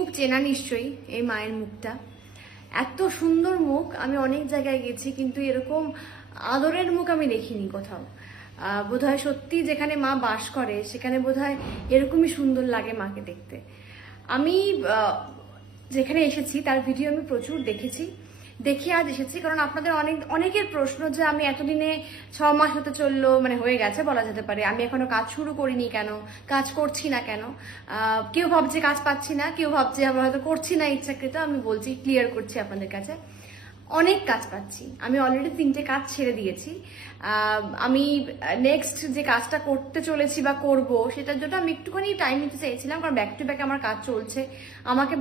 খুব চেনা নিশ্চয়ই এই মায়ের মুখটা। এত সুন্দর মুখ, আমি অনেক জায়গায় গেছি কিন্তু এরকম আদরের মুখ আমি দেখিনি কোথাও। বোধহয় সত্যি যেখানে মা বাস করে সেখানে বোধহয় এরকমই সুন্দর লাগে মাকে দেখতে। আমি যেখানে এসেছি তার ভিডিও আমি প্রচুর দেখেছি, দেখে আজ এসেছি কারণ আপনাদের অনেকের প্রশ্ন যে আমি এতদিনে 6 মাস হতে চললো, মানে হয়ে গেছে বলা যেতে পারে, আমি এখনো কাজ শুরু করিনি কেন, কাজ করছি না কেন। কেউ ভাবছে কাজ পাচ্ছি না, কেউ ভাবছে আমরা হয়তো করছি না ইচ্ছাকৃত। আমি বলছি, ক্লিয়ার করছি আপনাদের কাছে, অনেক কাজ পাচ্ছি। আমি অলরেডি 3টে কাজ ছেড়ে দিয়েছি। আমি নেক্সট যে কাজটা করতে চলেছি বা করব সেটার জন্য আমি একটুখানি টাইম নিতে চাইছিলাম, কারণ ব্যাক টু ব্যাক আমার কাজ চলছে। আমাকে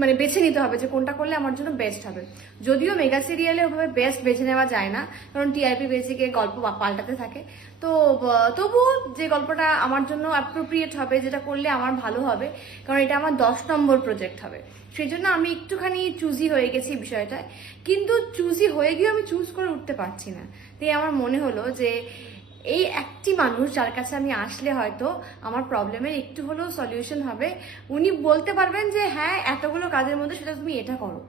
মানে বেছে নিতে হবে যে কোনটা করলে আমার জন্য বেস্ট হবে। যদিও মেগা সিরিয়ালে ওভাবে বেস্ট বেছে নেওয়া যায় না, কারণ টিআরপি বেসিকে গল্প পাল্টাতে থাকে। তো তবুও যে গল্পটা আমার জন্য অ্যাপ্রোপ্রিয়েট হবে, যেটা করলে আমার ভালো হবে, কারণ এটা আমার 10 নম্বর প্রজেক্ট হবে, সেই জন্য আমি একটুখানি চুজি হয়ে গেছি বিষয়টায়। কিন্তু চুজি হয়ে গিয়েও আমি চুজ করে উঠতে পারছি না। তাই আমার মনে হলো যে এই একটি মানুষ যার কাছে আমি আসলে হয়তো আমার প্রবলেমের একটু হলেও সলিউশন হবে। উনি বলতে পারবেন যে হ্যাঁ, এতগুলো কাজের মধ্যে সেটা তুমি এটা করো,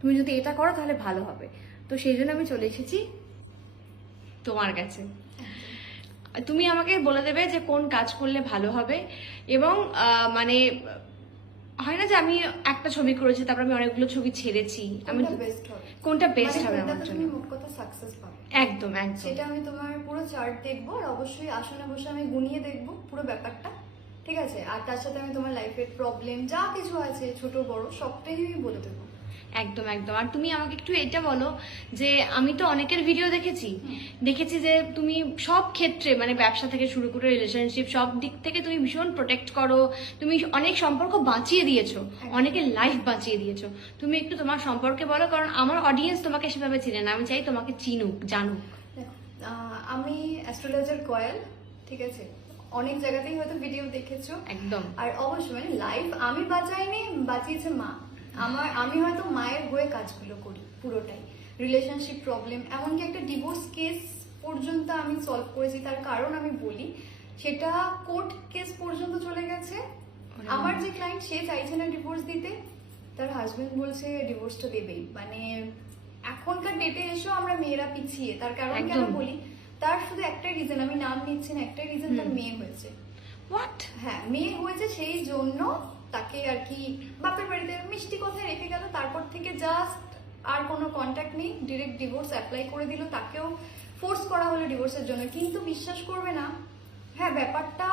তুমি যদি এটা করো তাহলে ভালো হবে। তো সেই জন্য আমি চলে এসেছি তোমার কাছে। তুমি আমাকে বলে দেবে যে কোন কাজ করলে ভালো হবে। এবং মানে হয় না যে আমি একটা ছবি করেছি তারপর আমি অনেকগুলো ছবি ছেড়েছি, আমি কোনটা বেস্ট হবে আমার জন্য। মোট কথা সাকসেস পাবে একদম একদম সেটা আমি তোমার পুরো চার্ট দেখবো, আর অবশ্যই আসনে বসে আমি গুনিয়ে দেখবো পুরো ব্যাপারটা, ঠিক আছে? আর তার সাথে আমি তোমার লাইফের প্রবলেম যা কিছু আছে ছোট বড় সবটাই আমি বলে দেবো। একদম একদম। আর তুমি আমাকে একটু এটা বলো যে আমি তো অনেকের ভিডিও দেখেছি যে তুমি সব ক্ষেত্রে মানে ব্যবসা থেকে শুরু করে রিলেশনশিপ সব দিক থেকে তুমি ভীষণ প্রোটেক্ট করো, তুমি অনেক সম্পর্ক বাঁচিয়ে দিয়েছো, অনেকের লাইফ বাঁচিয়ে দিয়েছো। তুমি একটু তোমার সম্পর্কে বলো, কারণ আমার অডিয়েন্স তোমাকে সেভাবে চিনে না, আমি চাই তোমাকে চিনুক, জানুক। আমি অ্যাস্ট্রোলজার কয়েল, ঠিক আছে? অনেক জায়গাতেই হয়তো ভিডিও দেখেছো। একদম। আর অবশ্যই মানে লাইফ আমি বাঁচাইনি, বাঁচিয়েছে মা। আমি হয়তো মায়ের হয়ে কাজগুলো করি পুরোটাই। রিলেশনশিপ প্রবলেম, এমনকি একটা ডিভোর্স কেস পর্যন্ত আমি সলভ করেছি। তার কারণ আমি বলি, সেটা কোর্ট কেস পর্যন্ত চলে গেছে। আমার যে ক্লায়েন্ট, সে চাইছে না ডিভোর্স দিতে, তার হাজবেন্ড বলছে ডিভোর্সটা দেবেই। মানে এখনকার ডেটে এসো আমরা মেয়েরা পিছিয়ে। তার কারণ কেন বলি, তার শুধু একটাই রিজন, আমি নাম নিচ্ছি না, একটাই রিজন, তার মেয়ে হয়েছে। হোয়াট? হ্যাঁ, মেয়ে হয়েছে, সেই জন্য তাকে আর কি বাপের বাড়িতে মিষ্টি কথায় রেখে গেল। তারপর থেকে জাস্ট আর কোনো কন্ট্যাক্ট নেই, ডিরেক্ট ডিভোর্স অ্যাপ্লাই করে দিল। তাকেও ফোর্স করা হলো ডিভোর্সের জন্য। কিন্তু বিশ্বাস করবে না, হ্যাঁ ব্যাপারটা